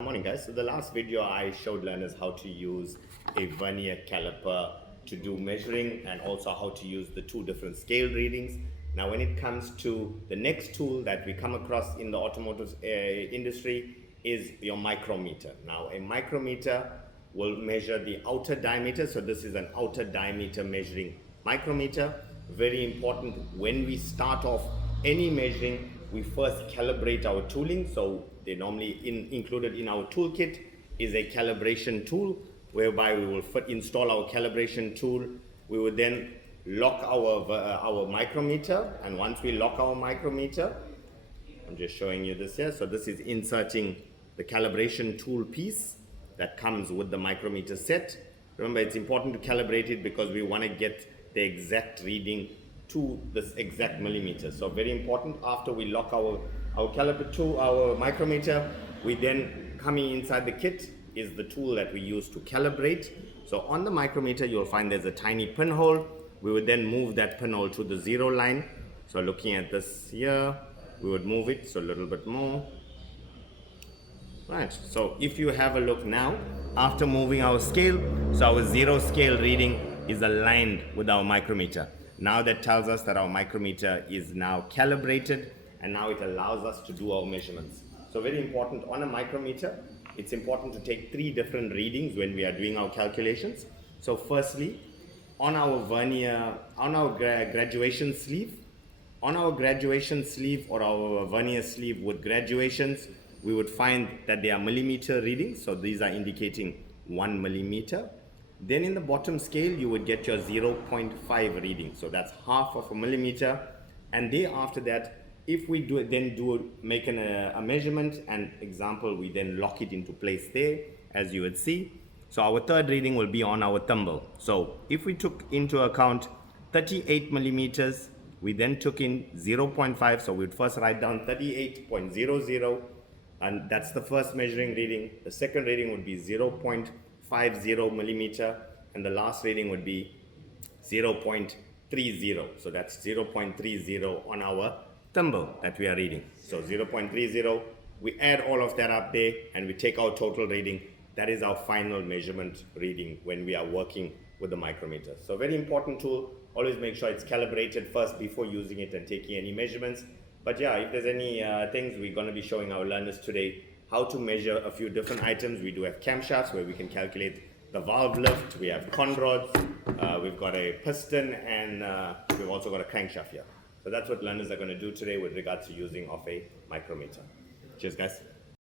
Morning guys. So the last video I showed learners how to use a vernier caliper to do measuring and also how to use the two different scale readings. Now when it comes to the next tool that we come across in the automotive industry is your micrometer. Now a micrometer will measure the outer diameter. So this is an outer diameter measuring micrometer. Very important when we start off any measuring, we first calibrate our tooling. So they normally included in our toolkit is a calibration tool whereby we will install our calibration tool. We will then lock our micrometer, and once we lock our micrometer, I'm just showing you this here. So this is inserting the calibration tool piece that comes with the micrometer set. Remember, it's important to calibrate it because we want to get the exact reading to this exact millimeter. So very important. After we lock our caliper to our micrometer, we then coming inside the kit is the tool that we use to calibrate. So on the micrometer you'll find there's a tiny pinhole. We would then move that pinhole to the 0 line. So looking at this here, we would move it so a little bit more. Right, so if you have a look now, after moving our scale, so our 0 scale reading is aligned with our micrometer. Now that tells us that our micrometer is now calibrated, and now it allows us to do our measurements. So very important on a micrometer, it's important to take 3 different readings when we are doing our calculations. So firstly, on our vernier, on our graduation sleeve, or our vernier sleeve with graduations, we would find that they are millimeter readings. So these are indicating 1 millimeter. Then in the bottom scale, you would get your 0.5 reading. So that's half of a millimeter. And after that, if we make a measurement and example, we then lock it into place there, as you would see. So our third reading will be on our thimble. So if we took into account 38 millimeters, we then took in 0.5. So we'd first write down 38.00. And that's the first measuring reading. The second reading would be 0.50 millimeter, and the last reading would be 0.30. So that's 0.30 on our thimble that we are reading. So 0.30, we add all of that up there and we take our total reading. That is our final measurement reading when we are working with the micrometer. So very important tool. Always make sure it's calibrated first before using it and taking any measurements. But yeah, if there's any things, we're going to be showing our learners today how to measure a few different items. We do have camshafts where we can calculate the valve lift. We have con rods. We've got a piston, and we've also got a crankshaft here. So that's what learners are going to do today with regards to using of a micrometer. Cheers, guys.